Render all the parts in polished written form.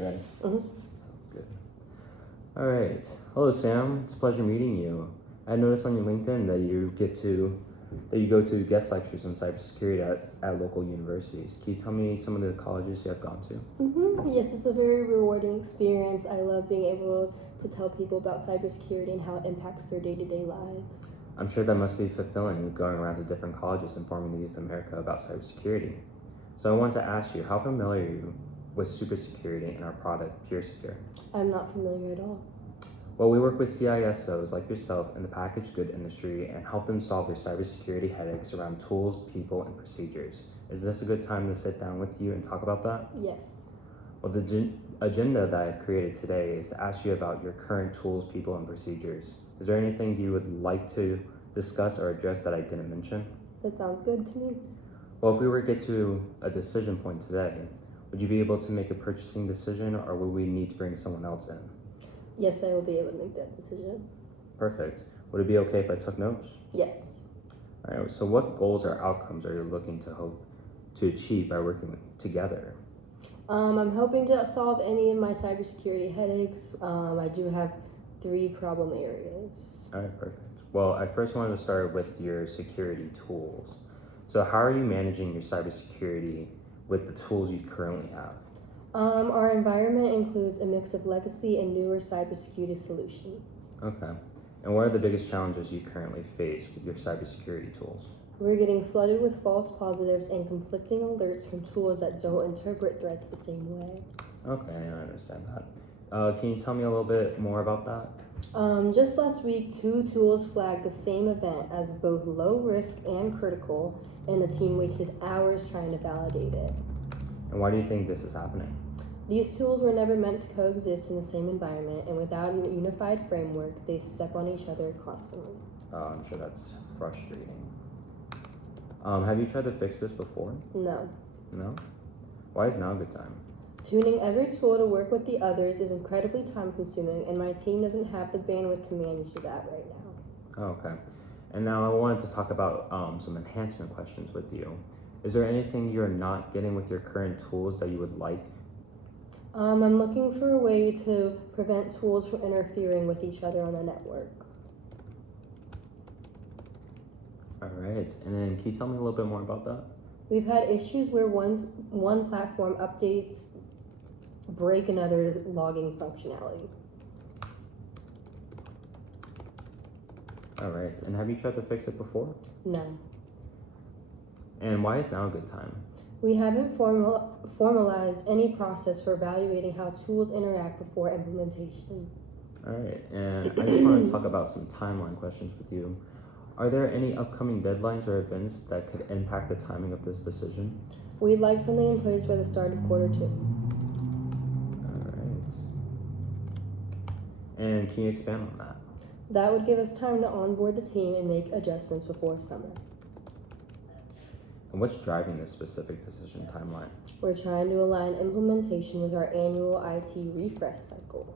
You ready? Mm-hmm. Good. All right. Hello, Sam. It's a pleasure meeting you. I noticed on your LinkedIn that you go to guest lectures on cybersecurity at local universities. Can you tell me some of the colleges you have gone to? Yes, it's a very rewarding experience. I love being able to tell people about cybersecurity and how it impacts their day-to-day lives. I'm sure that must be fulfilling going around to different colleges informing the youth of America about cybersecurity. So I want to ask you, how familiar are you with supersecurity and our product, PureSecure? I'm not familiar at all. Well, we work with CISOs like yourself in the packaged good industry and help them solve their cybersecurity headaches around tools, people, and procedures. Is this a good time to sit down with you and talk about that? Yes. Well, the agenda that I've created today is to ask you about your current tools, people, and procedures. Is there anything you would like to discuss or address that I didn't mention? That sounds good to me. Well, if we were to get to a decision point today, would you be able to make a purchasing decision, or would we need to bring someone else in? Yes, I will be able to make that decision. Perfect. Would it be okay if I took notes? Yes. All right, so what goals or outcomes are you looking to hope to achieve by working together? I'm hoping to solve any of my cybersecurity headaches. I do have 3 problem areas. All right, perfect. Well, I first wanted to start with your security tools. So how are you managing your cybersecurity with the tools you currently have? Our environment includes a mix of legacy and newer cybersecurity solutions. Okay. And what are the biggest challenges you currently face with your cybersecurity tools? We're getting flooded with false positives and conflicting alerts from tools that don't interpret threats the same way. Okay, I understand that. Can you tell me a little bit more about that? Just last week, 2 tools flagged the same event as both low risk and critical, and the team wasted hours trying to validate it. And why do you think this is happening? These tools were never meant to coexist in the same environment, and without a unified framework, they step on each other constantly. I'm sure that's frustrating. Have you tried to fix this before? No. No? Why is now a good time? Tuning every tool to work with the others is incredibly time consuming, and my team doesn't have the bandwidth to manage that right now. Oh, okay. And now I wanted to talk about some enhancement questions with you. Is there anything you're not getting with your current tools that you would like? I'm looking for a way to prevent tools from interfering with each other on the network. All right. And then can you tell me a little bit more about that? We've had issues where one platform updates break another logging functionality. All right. And have you tried to fix it before? No. And why is now a good time? We haven't formalized any process for evaluating how tools interact before implementation. All right. And I just want to talk about some timeline questions with you. Are there any upcoming deadlines or events that could impact the timing of this decision? We'd like something in place by the start of Q2. All right. And can you expand on that? That would give us time to onboard the team and make adjustments before summer. And what's driving this specific decision timeline? We're trying to align implementation with our annual IT refresh cycle.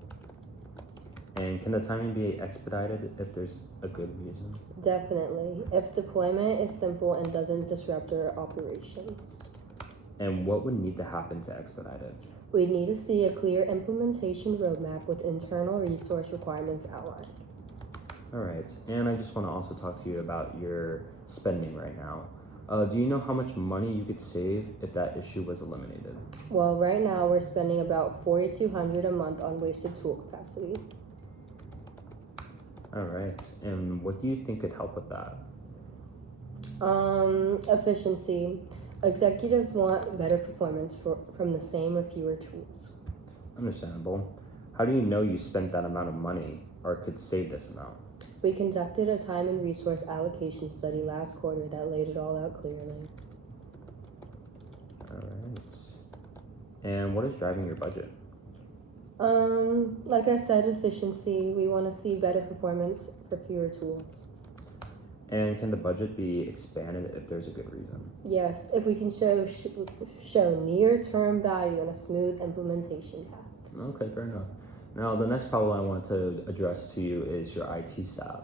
And can the timing be expedited if there's a good reason? Definitely, if deployment is simple and doesn't disrupt our operations. And what would need to happen to expedite it? We'd need to see a clear implementation roadmap with internal resource requirements outlined. All right, and I just want to also talk to you about your spending right now. Do you know how much money you could save if that issue was eliminated? Well, right now we're spending about $4,200 a month on wasted tool capacity. All right, and what do you think could help with that? Efficiency. Executives want better performance from the same or fewer tools. Understandable. How do you know you spent that amount of money or could save this amount? We conducted a time and resource allocation study last quarter that laid it all out clearly. All right. And what is driving your budget? Like I said, efficiency. We want to see better performance for fewer tools. And can the budget be expanded if there's a good reason? Yes, if we can show near-term value and a smooth implementation path. Okay, fair enough. Now, the next problem I want to address to you is your IT staff.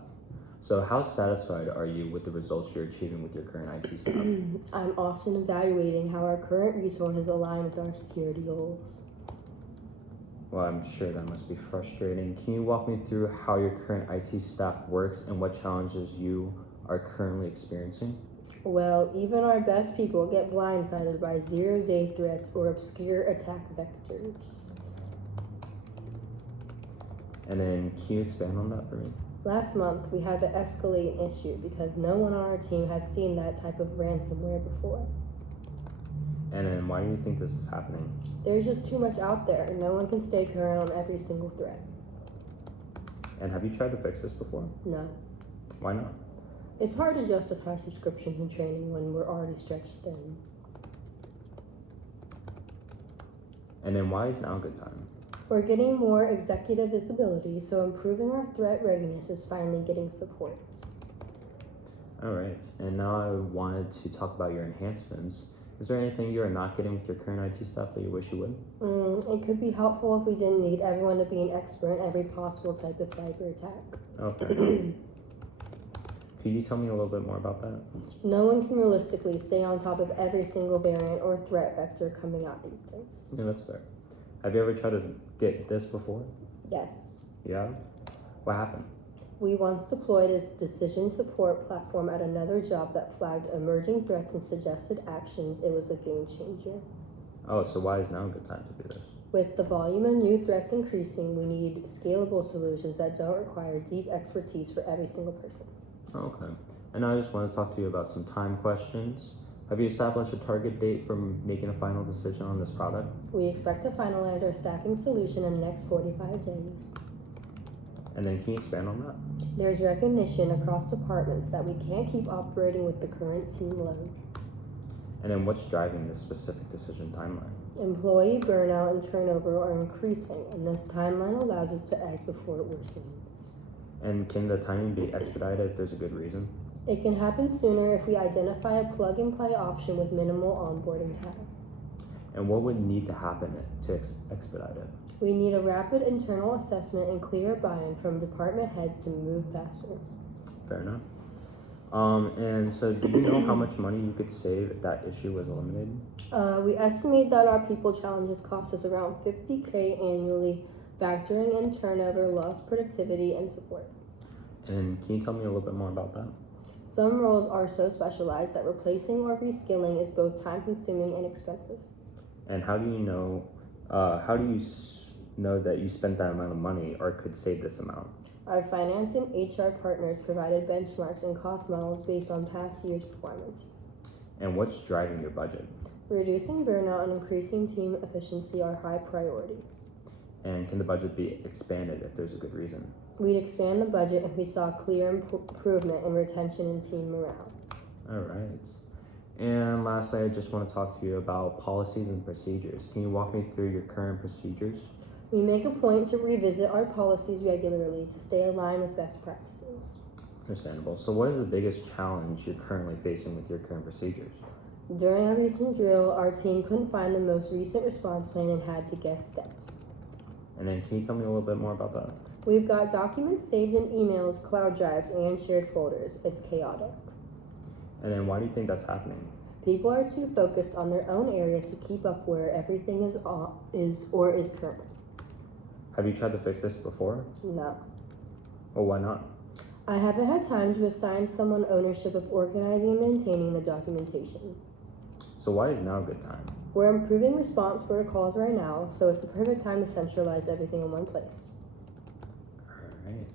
So how satisfied are you with the results you're achieving with your current IT staff? I'm often evaluating how our current resources align with our security goals. Well, I'm sure that must be frustrating. Can you walk me through how your current IT staff works and what challenges you are currently experiencing? Well, even our best people get blindsided by zero-day threats or obscure attack vectors. And then, can you expand on that for me? Last month, we had to escalate an issue because no one on our team had seen that type of ransomware before. And then, why do you think this is happening? There's just too much out there, and no one can stay current on every single threat. And have you tried to fix this before? No. Why not? It's hard to justify subscriptions and training when we're already stretched thin. And then, why is now a good time? We're getting more executive visibility, so improving our threat readiness is finally getting support. All right, and now I wanted to talk about your enhancements. Is there anything you are not getting with your current IT staff that you wish you would? It could be helpful if we didn't need everyone to be an expert in every possible type of cyber attack. Oh, fair enough. Could you tell me a little bit more about that? No one can realistically stay on top of every single variant or threat vector coming out these days. Yeah, that's fair. Have you ever tried to get this before? Yes. Yeah? What happened? We once deployed a decision support platform at another job that flagged emerging threats and suggested actions. It was a game changer. Oh, so why is now a good time to do this? With the volume of new threats increasing, we need scalable solutions that don't require deep expertise for every single person. Okay. And now I just want to talk to you about some time questions. Have you established a target date for making a final decision on this product? We expect to finalize our staffing solution in the next 45 days. And then can you expand on that? There's recognition across departments that we can't keep operating with the current team load. And then what's driving this specific decision timeline? Employee burnout and turnover are increasing, and this timeline allows us to act before it worsens. And can the timing be expedited if there's a good reason? It can happen sooner if we identify a plug-and-play option with minimal onboarding time. And what would need to happen to expedite it? We need a rapid internal assessment and clear buy-in from department heads to move faster. Fair enough. And so do you know how much money you could save if that issue was eliminated? We estimate that our people challenges cost us around $50,000 annually, factoring in turnover, lost productivity, and support. And can you tell me a little bit more about that? Some roles are so specialized that replacing or reskilling is both time-consuming and expensive. And how do you know that you spent that amount of money or could save this amount? Our finance and HR partners provided benchmarks and cost models based on past year's performance. And what's driving your budget? Reducing burnout and increasing team efficiency are high priorities. And can the budget be expanded if there's a good reason? We'd expand the budget if we saw clear improvement in retention and team morale. All right. And lastly, I just want to talk to you about policies and procedures. Can you walk me through your current procedures? We make a point to revisit our policies regularly to stay aligned with best practices. Understandable. So what is the biggest challenge you're currently facing with your current procedures? During a recent drill, our team couldn't find the most recent response plan and had to guess steps. And then can you tell me a little bit more about that? We've got documents saved in emails, cloud drives, and shared folders. It's chaotic. And then why do you think that's happening? People are too focused on their own areas to keep up where everything is current. Have you tried to fix this before? No. Well, why not? I haven't had time to assign someone ownership of organizing and maintaining the documentation. So why is now a good time? We're improving response protocols right now, so it's the perfect time to centralize everything in one place. Alright.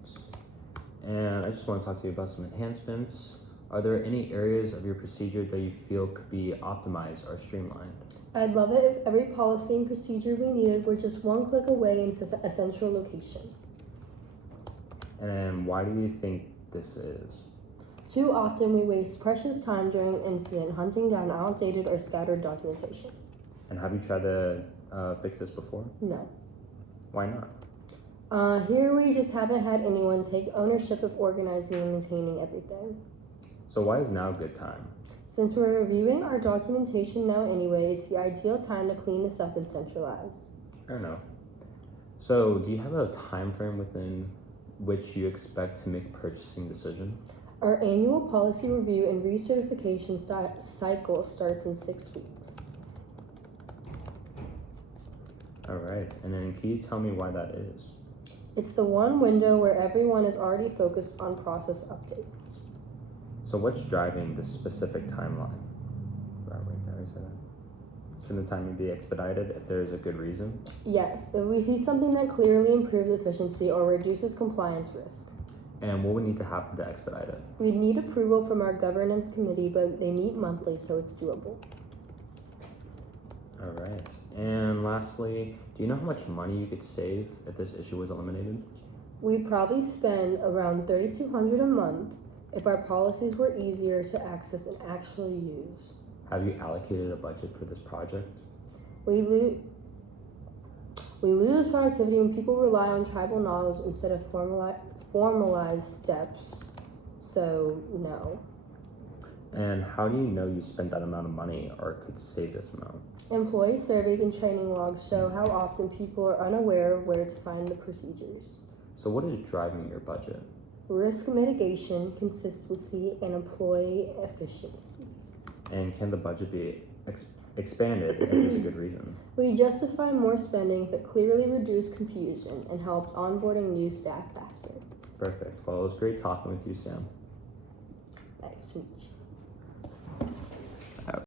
And I just want to talk to you about some enhancements. Are there any areas of your procedure that you feel could be optimized or streamlined? I'd love it if every policy and procedure we needed were just one click away in a central location. And why do you think this is? Too often we waste precious time during an incident hunting down outdated or scattered documentation. And have you tried to fix this before? No. Why not? Here we just haven't had anyone take ownership of organizing and maintaining everything. So why is now a good time? Since we're reviewing our documentation now anyway, it's the ideal time to clean this up and centralize. Fair enough. So do you have a time frame within which you expect to make a purchasing decision? Our annual policy review and recertification cycle starts in 6 weeks. All right, and then can you tell me why that is? It's the one window where everyone is already focused on process updates. So what's driving the specific timeline? Wait, did I say that? Can the timing be expedited if there is a good reason? Yes, if we see something that clearly improves efficiency or reduces compliance risk. And what would need to happen to expedite it? We'd need approval from our governance committee, but they meet monthly, so it's doable. All right, and lastly, do you know how much money you could save if this issue was eliminated? We'd probably spend around $3,200 a month if our policies were easier to access and actually use. Have you allocated a budget for this project? We lose productivity when people rely on tribal knowledge instead of formalized steps, so no. And how do you know you spent that amount of money or could save this amount? Employee surveys and training logs show how often people are unaware of where to find the procedures. So what is driving your budget? Risk mitigation, consistency, and employee efficiency. And can the budget be expanded if there's a good reason? We justify more spending if it clearly reduced confusion and helped onboarding new staff faster. Perfect. Well, it was great talking with you, Sam. Nice to meet you.